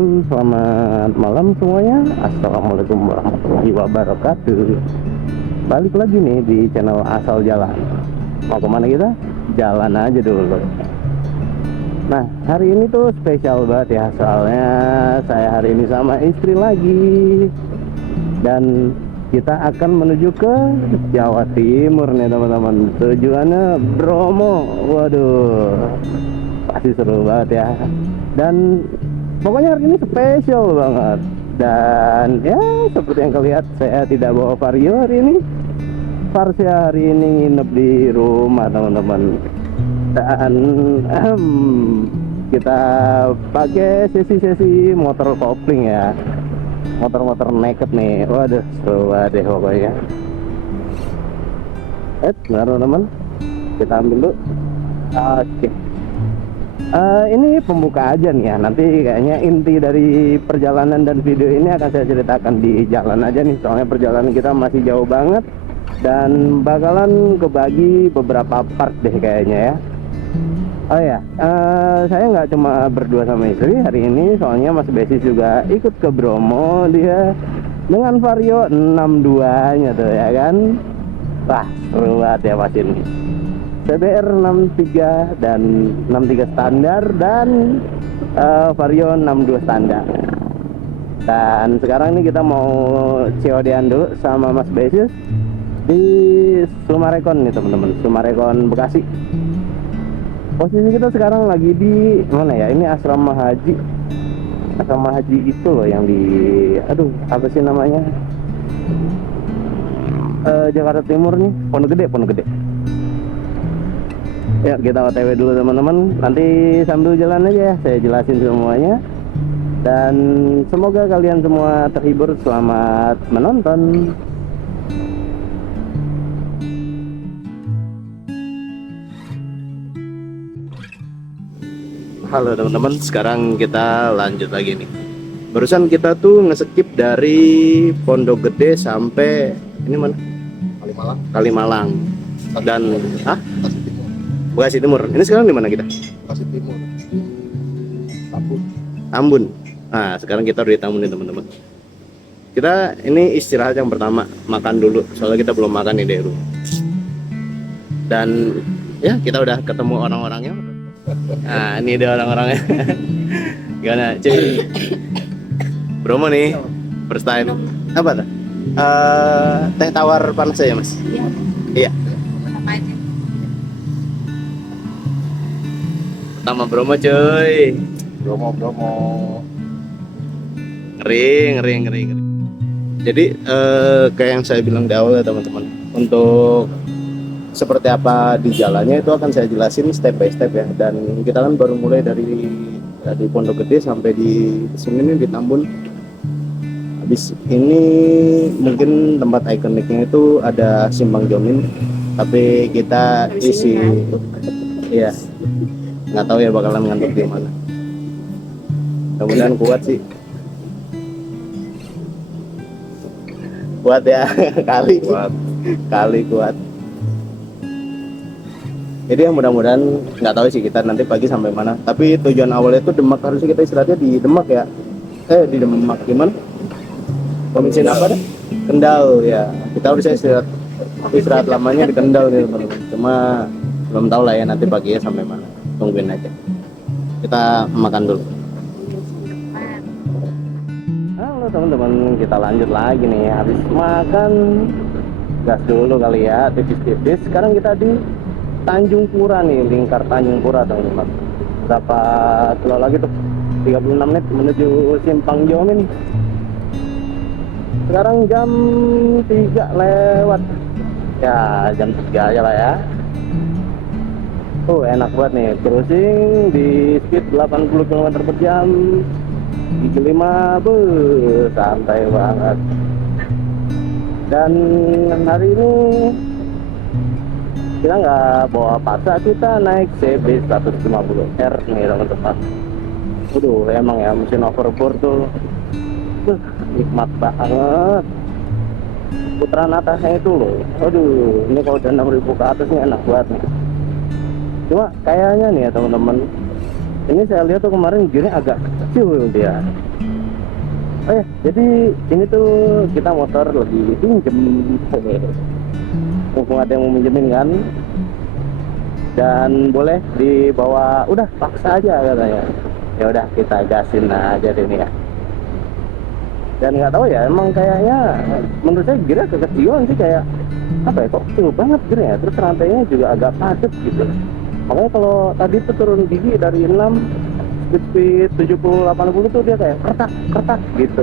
Halo, selamat malam semuanya. Assalamualaikum warahmatullahi wabarakatuh. Balik lagi nih di channel Asal Jalan. Mau kemana kita? Jalan aja dulu. Nah, hari ini tuh spesial banget ya. Soalnya saya hari ini sama istri lagi. Dan kita akan menuju ke Jawa Timur nih teman-teman. Tujuannya Bromo. Waduh, pasti seru banget ya. Dan pokoknya hari ini spesial banget. Dan ya seperti yang kalian, saya tidak bawa Vario hari ini. Varsnya hari ini nginep di rumah teman-teman. Dan kita pakai sesi-sesi motor kopling ya. Motor-motor naked nih. Waduh, seru banget deh pokoknya. Benar teman-teman. Kita ambil dulu. Oke. Ini pembuka aja nih ya. Nanti kayaknya inti dari perjalanan dan video ini akan saya ceritakan di jalan aja nih. Soalnya perjalanan kita masih jauh banget dan bakalan kebagi beberapa part deh kayaknya ya. Oh ya, saya nggak cuma berdua sama istri hari ini. Soalnya Mas Besis juga ikut ke Bromo dia dengan Vario 62-nya tuh ya kan. Wah, seru banget ya Mas ini. CBR 63 dan 63 standar dan Vario 62 standar. Dan sekarang ini kita mau COD-an dulu sama Mas Besis di Sumarekon nih teman-teman, Sumarekon Bekasi. Posisi kita sekarang lagi di mana ya? Ini asrama haji. Asrama haji itu loh yang di apa sih namanya? Jakarta Timur nih, Pondok Gede. Ya, kita OTW dulu teman-teman. Nanti sambil jalan aja ya, saya jelasin semuanya. Dan semoga kalian semua terhibur. Selamat menonton. Halo teman-teman, sekarang kita lanjut lagi nih. Barusan kita tuh nge-skip dari Pondok Gede sampai ini mana? Kalimalang. Dan Bekasi Timur. Ini sekarang di mana kita? Bekasi Timur. Tambun. Nah, sekarang kita udah di Tambun nih teman-teman. Kita ini istirahat yang pertama, makan dulu. Soalnya kita belum makan nih dulu. Dan ya kita udah ketemu orang-orangnya. Nah, ini dia orang-orangnya. Gimana, cuy? Bromo nih, first time. Apa tuh? Teh tawar panas aja mas. Iya. Pertama Bromo cuy. Bromo. Ngeri. Jadi kayak yang saya bilang di awal ya teman-teman, untuk seperti apa di jalannya itu akan saya jelasin step by step ya. Dan kita kan baru mulai dari Pondok Gede sampai di sini nih di Tambun. Habis ini mungkin tempat ikoniknya itu ada Simpang Jomin, tapi kita isi ya nggak tahu ya bakalan ngantuk di mana. Mudah-mudahan kuat sih. Kuat ya. kali kuat. Jadi ya mudah-mudahan, nggak tahu sih kita nanti pagi sampai mana. Tapi tujuan awalnya itu Demak, harusnya kita istirahatnya di Demak ya. Di Demak gimana? Provinsi apa deh? Kendal ya. Kita harusnya istirahat lamanya di Kendal nih teman-teman. Cuma belum tahu lah ya nanti paginya sampai mana. Tungguin aja. Kita makan dulu. Halo teman-teman, kita lanjut lagi nih. Habis makan, gas dulu kali ya, tipis-tipis. Sekarang kita di Tanjung Pura nih, lingkar Tanjung Pura teman-teman. Berapa kilo lagi tuh? 36 menit menuju Simpang Jomin. Sekarang jam 3 lewat. Ya, jam 3 aja lah ya. Enak banget nih, cruising di speed 80 km per jam. Gigi 5, santai banget. Dan hari ini kita nggak bawa paksa, kita naik CB 150R nih teman-teman. Emang ya mesin overboard tuh nikmat banget. Putaran atasnya itu loh, ini kalau udah 6.000 ke atas nih enak banget nih. Cuma kayaknya nih ya teman-teman, ini saya lihat tuh kemarin gearnya agak kecil dia. Oh ya, jadi ini tuh kita motor lagi pinjem. Mumpung ada yang mau minjemin kan, dan boleh dibawa, udah paksa aja katanya. Ya udah kita gasin aja deh nih ya. Dan nggak tahu ya, emang kayaknya menurut saya gearnya kekecilan sih, kayak apa ya, kok kecil banget gearnya. Terus rantainya juga agak padat gitu. Makanya kalau tadi tuh turun gigi dari 6 speed 70-80 tuh dia kayak kertak gitu.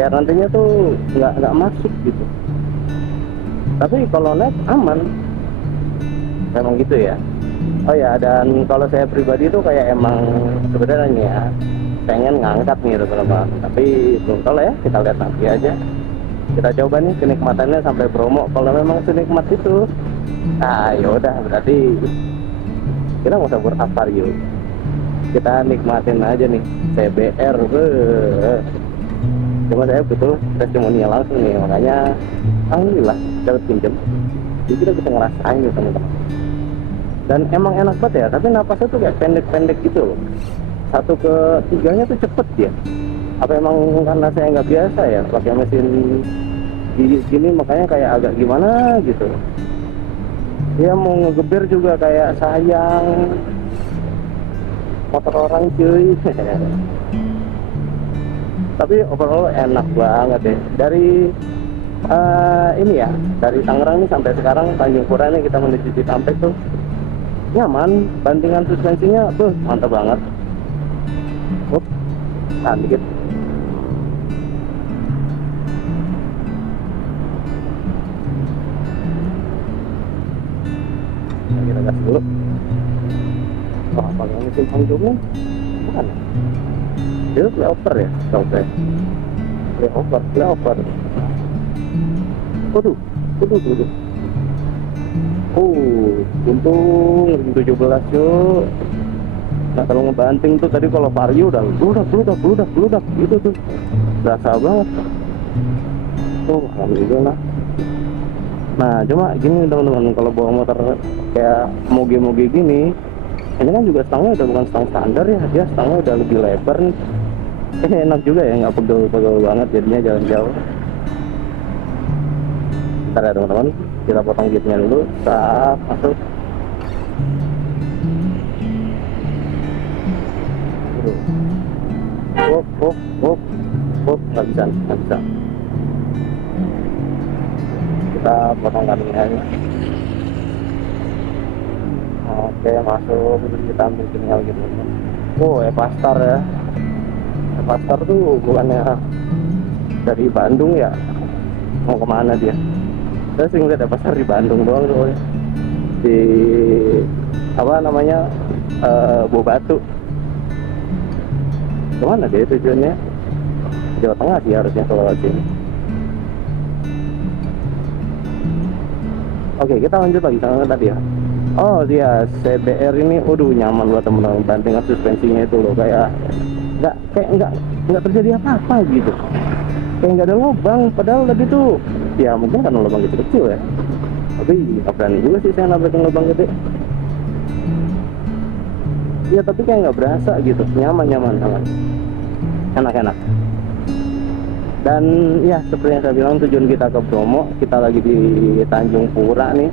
Ya rantainya tuh nggak masuk gitu. Tapi kalau naik aman, memang gitu ya. Oh ya, dan kalau saya pribadi tuh kayak emang sebenarnya nih ya, pengen ngangkat nih teman-teman. Tapi belum tahu lah ya, kita lihat nanti aja. Kita coba nih kenikmatannya sampai Bromo. Kalau memang senikmat itu, ah yaudah berarti kita nggak usah berapar yuk. Kita nikmatin aja nih CBR. Cuma saya betul testimonial langsung nih, makanya alhamdulillah dapat pinjem. Jadi kita bisa ngerasain gitu teman-teman. Dan emang enak banget ya, tapi napasnya tuh kayak pendek-pendek gitu loh. 1/3 tuh cepet ya. Apa emang karena saya nggak biasa ya pakai mesin gini, makanya kayak agak gimana gitu. Ya mau ngegeber juga kayak sayang motor orang cuy. Tapi overall enak banget ya. Dari ini ya, dari Tangerang nih sampai sekarang Tanjung Pura nih kita menuju Cikampek tuh nyaman. Bantingan suspensinya tuh mantap banget. Tahan dikit. Kita gas dulu. Oh, pakai mesin Hongdong bukan? Itu flyover ya, tahu saya. Flyover. Waduh. Untung 17 yuk. Nah kalau ngebanting tuh tadi kalau Vario udah bludak gitu tuh. Berasa banget. Oh, alhamdulillah. Nah cuma gini teman-teman, kalau bawa motor kayak moge gini, ini kan juga stangnya udah bukan stang standar ya, dia stangnya udah lebih lebar nih. Enak juga ya, nggak pegel banget jadinya jalan jauh. Bentar ya teman-teman, kita potong gitnya dulu saat masuk. Nggak bisa. Kita potong kaminya aja. Oke, masuk, kita ambil tinggal gitu. Oh, Evastar ya. Evastar tuh bukannya dari Bandung ya? Mau kemana dia? Saya sering lihat Evastar di Bandung doang tuh. Di apa namanya, Bobatu. Kemana dia tujuannya? Jawa Tengah sih harusnya kalau sini. Oke, kita lanjut lagi sama tadi ya. Oh dia CBR ini, waduh nyaman buat temen-temen. Bantingan suspensinya itu loh, kayak nggak terjadi apa-apa gitu. Kayak nggak ada lubang, padahal tadi tuh ya mungkin karena lubang kecil ya. Tapi nggak berani juga sih saya nabrakin lubang gede. Ya tapi kayak nggak berasa gitu, nyaman, enak. Dan ya seperti yang saya bilang, tujuan kita ke Bromo, kita lagi di Tanjung Pura nih.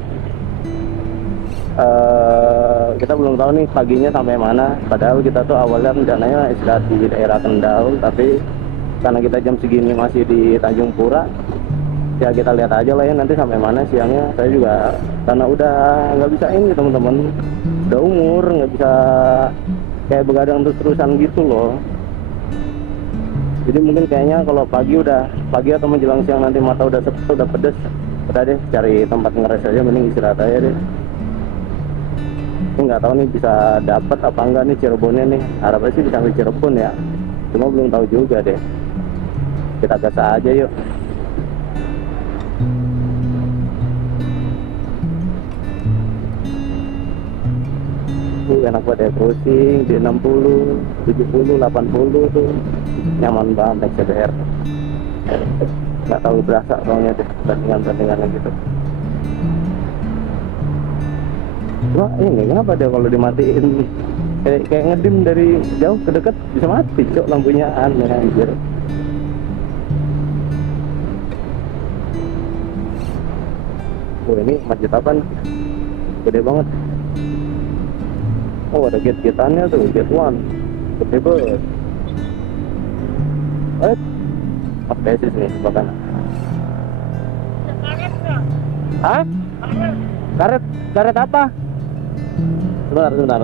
Kita belum tahu nih paginya sampai mana. Padahal kita tuh awalnya rencananya istirahat di daerah Kendal, tapi karena kita jam segini masih di Tanjung Pura, ya kita lihat aja lah ya nanti sampai mana siangnya. Saya juga karena udah nggak bisa ini teman-teman, udah umur nggak bisa kayak begadang terus-terusan gitu loh. Jadi mungkin kayaknya kalau pagi atau menjelang siang nanti mata udah sepi, udah pedes, udah deh cari tempat ngeres aja, mending istirahat aja deh. Ini nggak tahu nih bisa dapat apa enggak nih Cirebonnya nih. Harapnya sih bisa sampai Cirebon ya, cuma belum tahu juga deh. Kita gas aja yuk. Enak banget ya, cruising di 60, 70, 80 tuh nyaman banget naik CBR. Nggak tahu berasa soalnya deh bandingannya gitu. Cuma ini kenapa dia kalau dimatiin kayak ngedim dari jauh ke dekat bisa mati cok lampunya, aneh anjir. Oh, ini masjid apa nih? Gede banget. Oh, ada gate-gateannya tuh, gate 1. Gede banget. Mas besis nih sebelah kanan. Hah? Karet? Karet apa? Sebentar.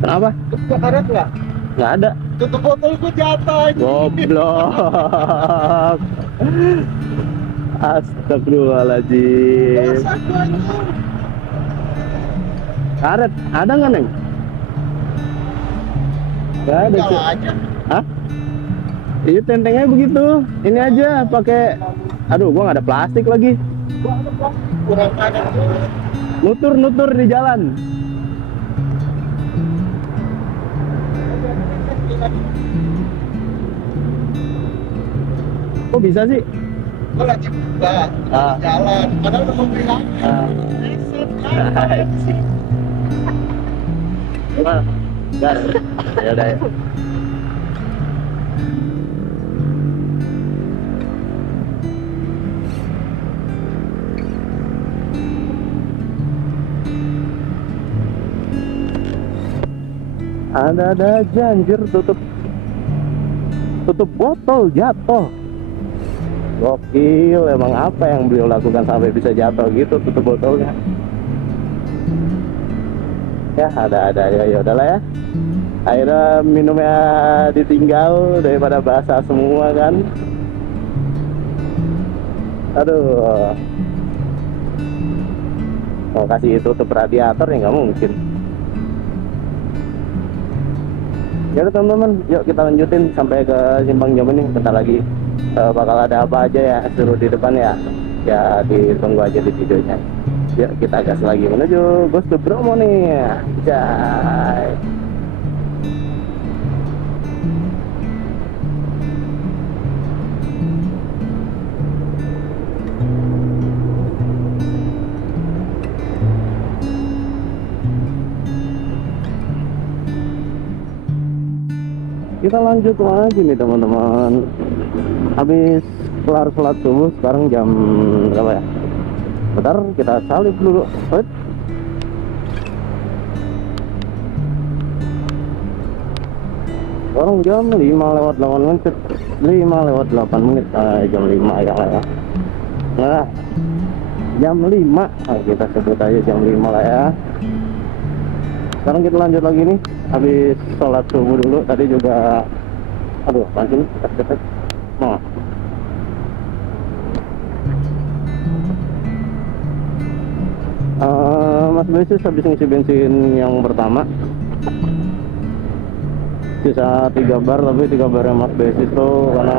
Kenapa? Karet nggak? Nggak ada. Tutup botol gue jatuh. Goblok. Astagfirullahaladzim. Dosa gue ini. Karet, ada nggak Neng? Nggak ada Tinggal sih. aja. Hah? Iya tentengnya begitu. Ini aja pakai. Aduh, gua nggak ada plastik lagi. Gua ada plastik. Kurang padat tuh. Nutur di jalan. Kok bisa sih? Gue lagi buka jalan. Padahal udah mau bilang. Gimana? Gas. Ya udah ya. Ada aja anjir, tutup botol jatuh. Gokil, emang apa yang beliau lakukan sampai bisa jatuh gitu tutup botolnya? Ya ada ya udahlah ya. Akhirnya minumnya ditinggal daripada basah semua kan. Aduh, mau kasih tutup radiator ya nggak mungkin. Ya udah teman-teman, yuk kita lanjutin sampai ke Simpang Jam ini. Bentar lagi bakal ada apa aja ya suruh di depan ya. Ya ditunggu aja di videonya. Yuk kita gas lagi menuju Bos de Bromo nih. Jai. Kita lanjut lagi nih teman-teman. Habis kelar sholat subuh, sekarang jam berapa ya? Bentar kita salib dulu. Wait. Sekarang jam 5:08 menit. 5:08 jam 5 ya lah ya. Nah, jam 5. Nah, kita sebut aja jam 5 lah ya. Sekarang kita lanjut lagi nih. Habis sholat subuh dulu, tadi juga aduh pancing ketek. Nah, Mas Besis habis ngisi bensin yang pertama, sisa 3 bar, tapi 3 bar yang Mas Besis tuh karena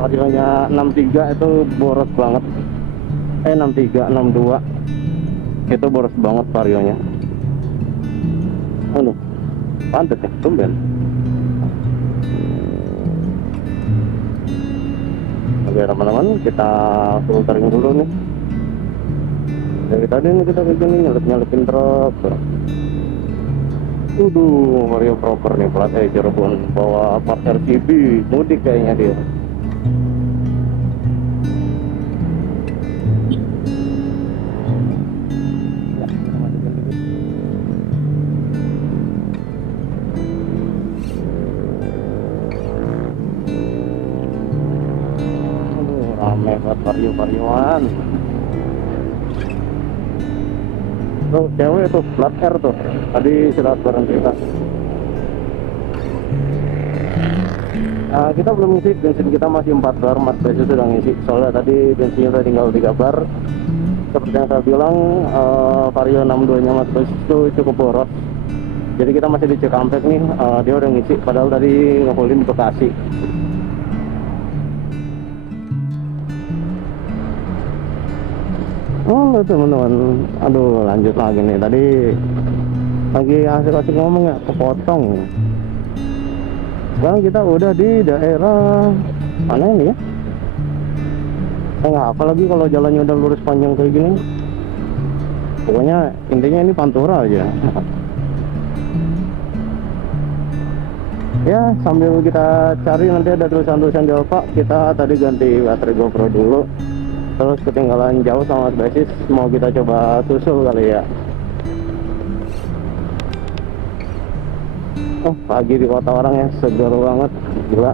varionya 63 itu boros banget. 63, 62 itu boros banget varionya. Aduh, pantet ya, tumben. Oke teman-teman, kita filtering dulu nih. Dari tadi nih kita kayak gini nyelip-nyelipin truk. Vario proper nih, plat Cirebon, bawa part RCB, mudik kayaknya dia. Rame banget vario-varioan. Tuh cewek tuh plat R tuh tadi istirahat bareng kita. Kita belum ngisi, bensin kita masih 4 bar. Mas Besis sudah ngisi, soalnya tadi bensinnya udah tinggal 3 bar. Seperti yang saya bilang, Vario 62 nya Mas Besis itu cukup boros. Jadi kita masih di Cikampek nih. Dia udah ngisi, padahal tadi ngefullin di Bekasi. Oh teman-teman, aduh lanjut lagi nih. Tadi lagi asik-asik ngomong ya, kepotong. Sekarang kita udah di daerah mana ini ya? Nggak, apalagi kalau jalannya udah lurus panjang kayak gini. Pokoknya intinya ini Pantura aja. Ya, sambil kita cari nanti ada tulisan-tulisan Java. Kita tadi ganti baterai GoPro dulu. Terus ketinggalan jauh sama Mas Basis. Mau kita coba susul kali ya. Oh, pagi di kota orang ya, segar banget. Gila.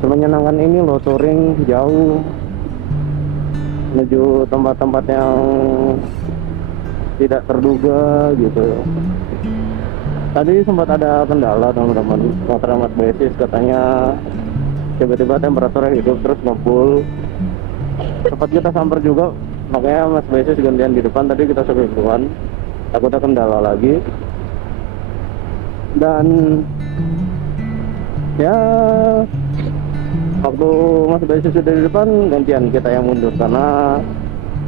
Semenyenangkan ini loh, touring jauh menuju tempat-tempat yang tidak terduga gitu. Tadi sempat ada kendala teman-teman, motor Mas Basis katanya tiba-tiba temperaturnya hidup terus ngebul. Sempat kita samper juga, makanya Mas Basis gantian di depan, tadi kita sebelum takutnya kendala lagi. Dan ya waktu Mas Basis sudah di depan, gantian kita yang mundur karena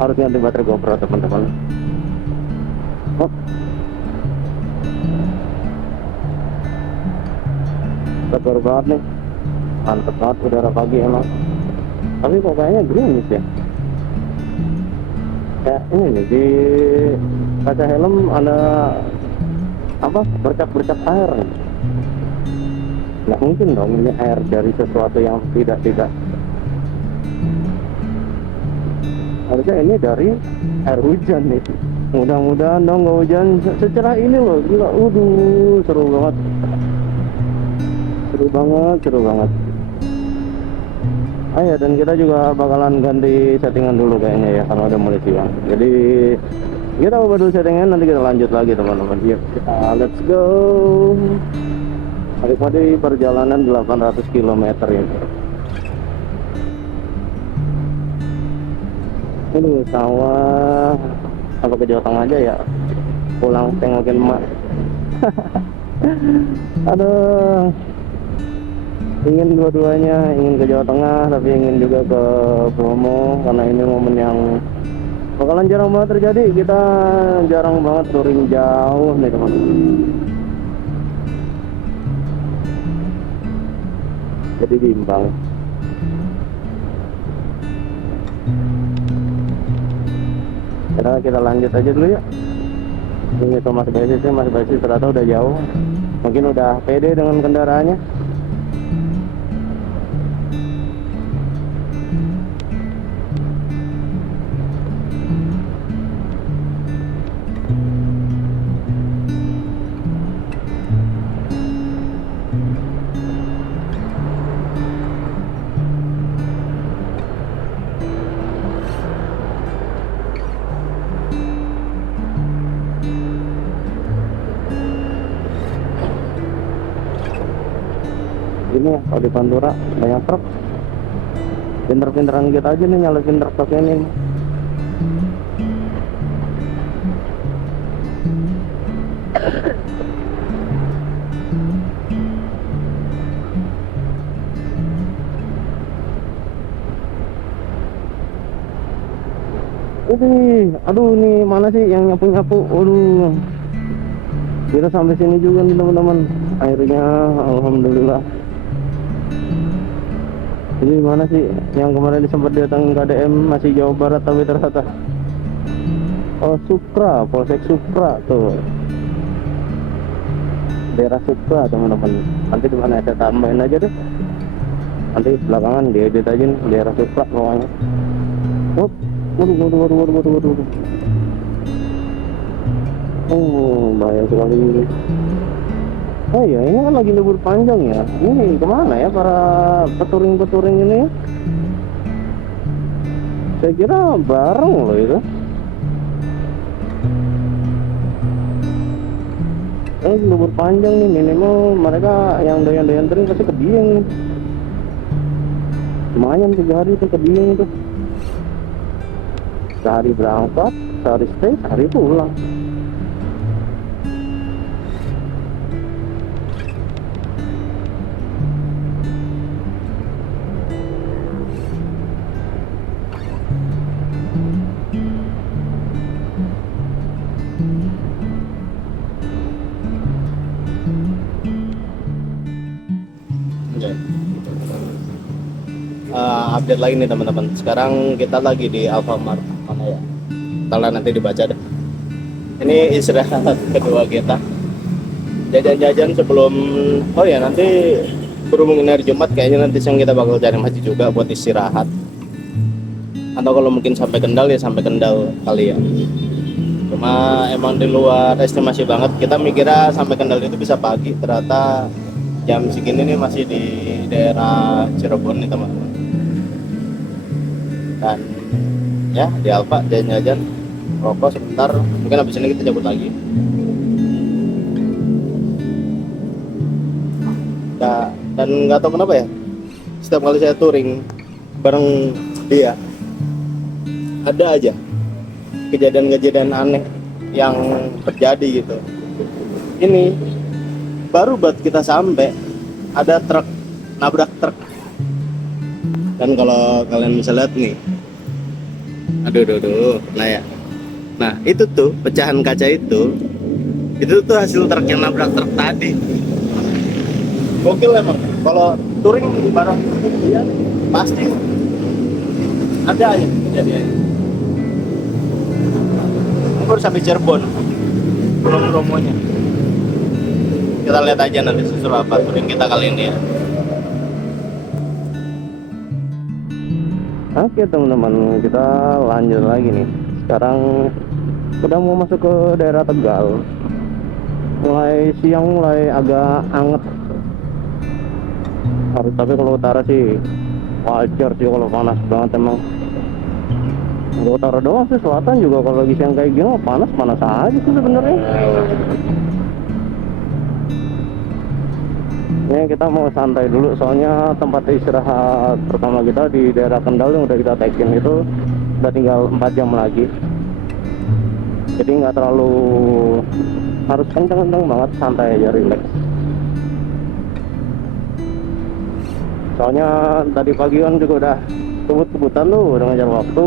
harus ganti baterai GoPro teman-teman. Oh, segar banget nih, mantep banget udara pagi emang. Tapi kok kayaknya gerimis ya. Ya ini nih di kaca helm ada apa, bercak-bercak air. Nggak mungkin dong ini air dari sesuatu yang tidak. Harusnya ini dari air hujan nih. Mudah-mudahan dong nggak hujan secerah ini loh. Gila, seru banget. Seru banget. Ya, dan kita juga bakalan ganti settingan dulu kayaknya ya, karena udah mulai siang. Jadi kita ubah dulu settingan, nanti kita lanjut lagi teman-teman. Yuk, kita let's go. Menikmati perjalanan 800 km ini. Ini sawah, apa ke Jawa Tengah aja ya, pulang tengokin emak. Aduh, ingin dua-duanya, ingin ke Jawa Tengah tapi ingin juga ke Bromo, karena ini momen yang bakalan jarang banget terjadi. Kita jarang banget touring jauh nih teman-teman, jadi bimbang. Kita lanjut aja dulu ya. Ini tuh Mas Basis ternyata udah jauh, mungkin udah pede dengan kendaraannya. Ini ya, kalau di Pantura banyak truk. Pinter-pinteran kita aja nih nyalain truk ini. Aduh nih mana sih yang nyapu-nyapu? Aduh, kita sampai sini juga nih teman-teman. Akhirnya alhamdulillah. Ini mana sih yang kemarin sempat datang KDM masih Jawa Barat tapi ternyata Supra, Polsek Supra tuh, daerah Supra teman-teman. Nanti di mana saya tambahin aja deh, nanti belakangan diedit aja nih, daerah Supra pokoknya. Waduh. Oh, bahaya sekali. Oh iya, ini kan lagi libur panjang ya. Ini kemana ya para peturing-peturing ini ya? Saya kira bareng loh itu. Libur panjang nih, minimal mereka yang doyan-doyan touring pasti ke Dieng nih. Lumayan 3 hari itu ke Dieng itu. Sehari berangkat, sehari stay, sehari pulang. update lagi nih teman-teman. Sekarang kita lagi di Alfamart. Mana ya? Ntar nanti dibaca deh. Ini istirahat kedua kita. Jajan-jajan sebelum, oh ya nanti berhubung hari Jumat kayaknya nanti siang kita bakal cari masjid juga buat istirahat. Atau kalau mungkin sampai Kendal ya sampai Kendal kali ya. Cuma emang di luar estimasi banget. Kita mikirnya sampai Kendal itu bisa pagi, ternyata jam segini nih masih di daerah Cirebon nih teman-teman. Dan ya di Alfa jajan-jajan, rokok sebentar, mungkin habis ini kita cabut lagi. Dan nggak tahu kenapa ya, setiap kali saya touring bareng dia ada aja kejadian-kejadian aneh yang terjadi gitu. Ini baru buat kita sampai ada truk nabrak truk. Dan kalau kalian bisa lihat nih, aduh, nah ya, nah itu tuh pecahan kaca itu tuh hasil truk yang nabrak truk tadi. Gokil emang, kalau touring bareng dia pasti ada aja kejadiannya. Baru sampai Cirebon, belum promonya. Kita lihat aja nanti susul apa touring kita kali ini ya. Oke teman-teman, kita lanjut lagi nih. Sekarang udah mau masuk ke daerah Tegal. Mulai siang mulai agak anget. Tapi kalau utara sih wajar sih kalau panas banget emang. Kalau utara doang sih, selatan juga kalau lagi siang kayak gini panas aja sih sebenarnya. Ini kita mau santai dulu soalnya tempat istirahat pertama kita di daerah Kendal yang udah kita tag-in itu udah tinggal 4 jam lagi. Jadi nggak terlalu harus kenceng-kenceng banget, santai aja, relax. Soalnya tadi pagi kan juga udah kebut-kebutan tuh, udah ngejar waktu.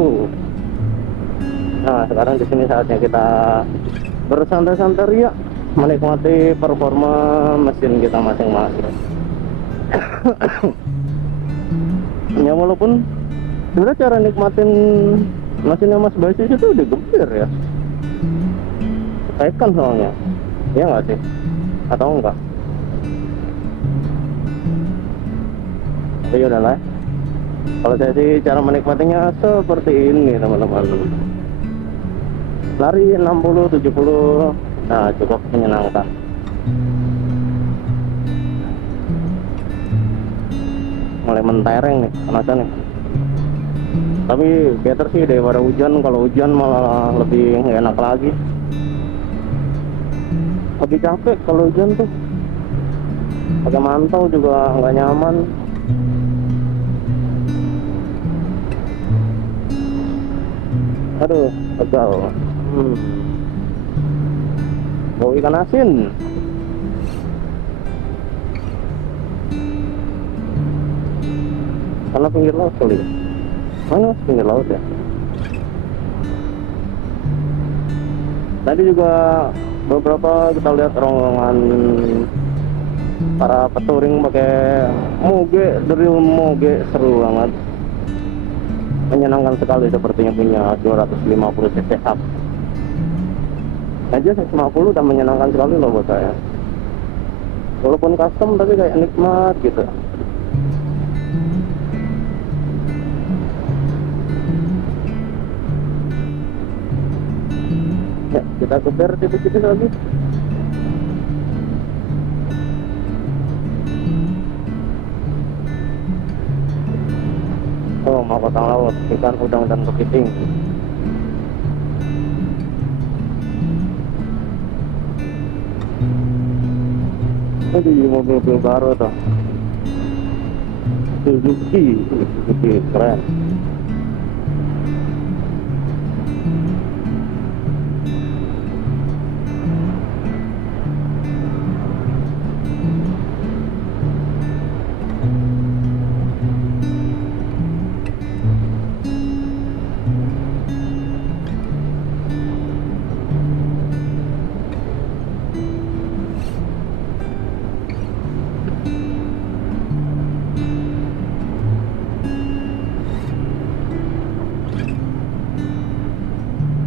Nah sekarang di sini saatnya kita bersantai-santai ria, menikmati performa mesin kita masing-masing. Ya walaupun sebenarnya cara nikmatin mesinnya Mas Basis itu udah gembir ya, tekan soalnya, ya nggak sih? Atau enggak? Ya udahlah. Kalau saya sih cara menikmatinya seperti ini teman-teman. Lari 60, 70, nah cukup menyenangkan. Mulai mentereng nih, panasan nih. Tapi better sih daripada hujan. Kalau hujan malah lebih nggak enak lagi. Lebih capek kalau hujan tuh. Pakai mantau juga nggak nyaman. Aduh, Tegal. Bau ikan asin. Karena pinggir laut kali ya. Mana pinggir laut ya? Tadi juga beberapa kita lihat rombongan para peturing pakai moge, drill moge, seru banget. Menyenangkan sekali, sepertinya punya 250 cc up aja 150 udah menyenangkan sekali loh buat saya. Walaupun custom tapi kayak nikmat gitu. Ya kita geber tipis-tipis lagi. Oh, mau pasang laut, ikan udang dan kepiting. Ini mobil-mobil baru tuh, Suzuki keren.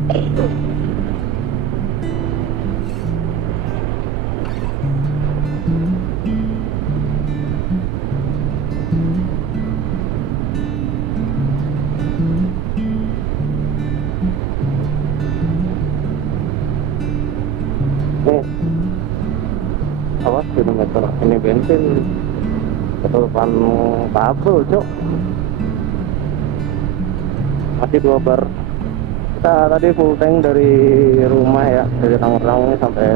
Nih, awas speedometer ini bensin keturupan kabel, cok. Masih 2 bar. Kita tadi full tank dari rumah ya, dari Tangerang sampai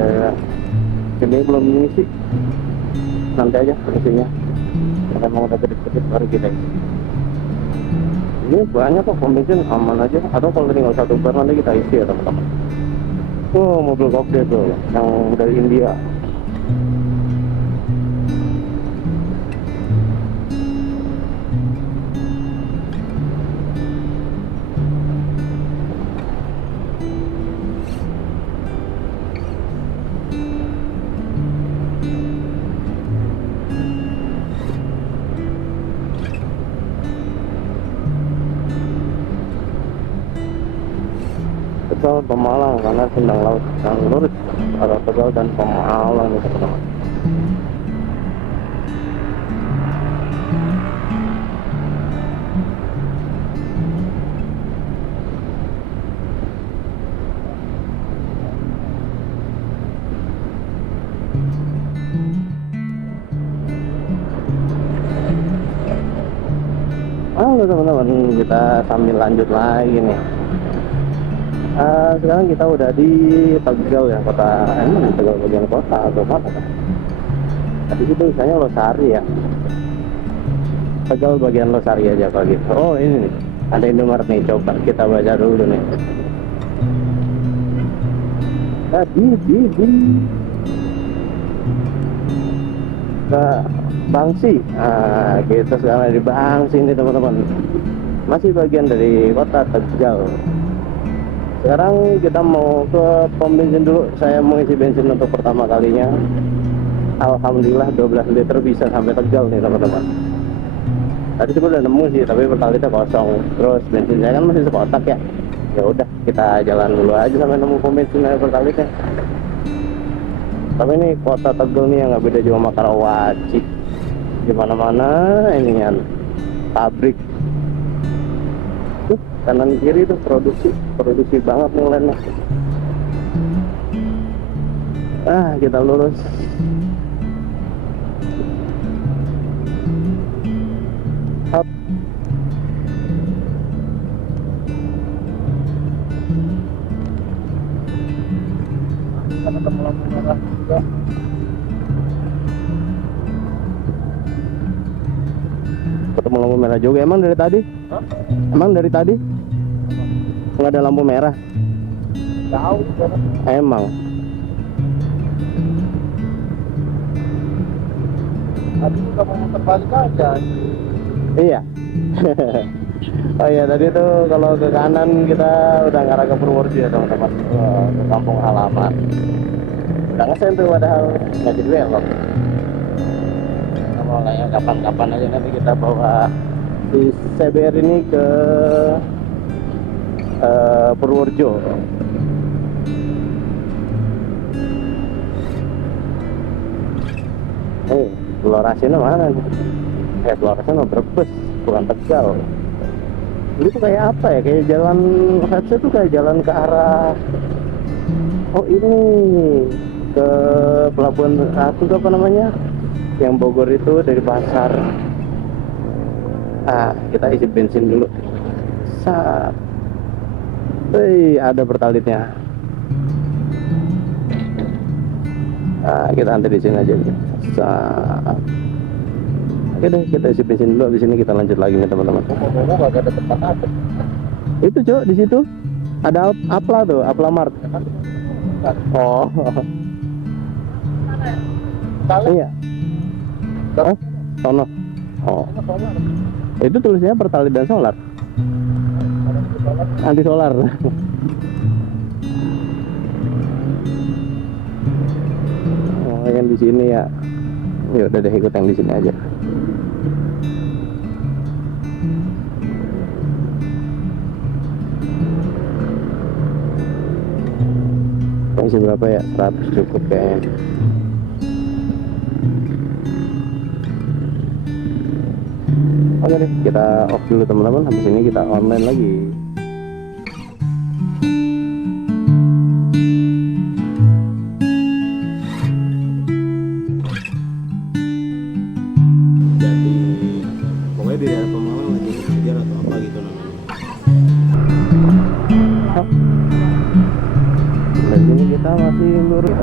sini belum ngisi. Nanti aja isinya. Kalau mau udah gede-gede baru kita isi. Ini banyak kok pom bensin, aman aja. Atau kalau tinggal 1 bar nanti kita isi ya teman-teman. Oh, mobil gede tuh yang dari India. Tegal Pemalang karena Sindang Laut yang lurus arah Tegal dan Pemalang nih teman-teman. Halo teman-teman, kita sambil lanjut lagi nih. Sekarang kita udah di Tegal ya, kota. Emang Tegal bagian kota atau mana kan? Tadi itu misalnya Losari ya. Tegal bagian Losari aja kalau gitu. Oh ini nih, ada Indomaret nih, coba kita baca dulu nih. Tadi di ke Bangsi. Kita sekarang di Bangsi nih teman-teman. Masih bagian dari kota Tegal. Sekarang kita mau ke pom bensin dulu. Saya mau isi bensin untuk pertama kalinya. Alhamdulillah 12 liter bisa sampai Tegal nih teman-teman. Tadi sih udah nemu sih, tapi pertalitnya kosong. Terus bensin saya kan masih sekotak ya. Ya udah, kita jalan dulu aja sampai nemu pom bensin pertalitnya. Tapi ini kota Tegal nih yang nggak beda juga sama Karawaci. Di mana-mana ini kan pabrik. Kanan kiri tuh produksi banget nih lainnya. Kita lurus. Up. Kita ketemu lampu merah juga. Ketemu lampu merah juga. Emang dari tadi? Hah? Emang dari tadi? Nggak ada lampu merah? Jauh banget. Emang? Tadi juga mau terbalik aja. Iya. Oh iya, tadi tuh kalau ke kanan kita udah ngarah ke Purworejo ya teman-teman, ke kampung halaman. Udah ngesen tuh padahal nggak jadi belok. Kalau kayak kapan-kapan aja nanti kita bawa si CBR ini ke Purworejo. Telur asinnya mana nih? Telur asinnya Brebes, bukan Tegal. Ini tuh kayak apa ya? Kayak jalan harusnya tuh kayak jalan ke arah. Oh ini ke pelabuhan Ratu apa namanya? Yang Bogor itu dari pasar. Kita isi bensin dulu. Sat. Ada pertalitnya. Kita antri di sini aja. Oke deh, kita isi bensin dulu. Di sini kita lanjut lagi nih teman-teman. Ngomong-ngomong gak ada tempat apa? Itu cok, di situ ada Apla tuh, Apla Mart. Oh. Iya. Oh, sono. Oh. Itu tulisnya pertalit dan solar. Anti solar. Oh, yang di sini ya. Ya udah deh, ikut yang di sini aja. Masih berapa ya? 100 cukup kayaknya. Oke deh, kita off dulu teman-teman. Habis ini kita online lagi. Jadi pokoknya di daerah Pemalang lagi kejar atau apa gitu namanya. Dan sini kita masih lurus.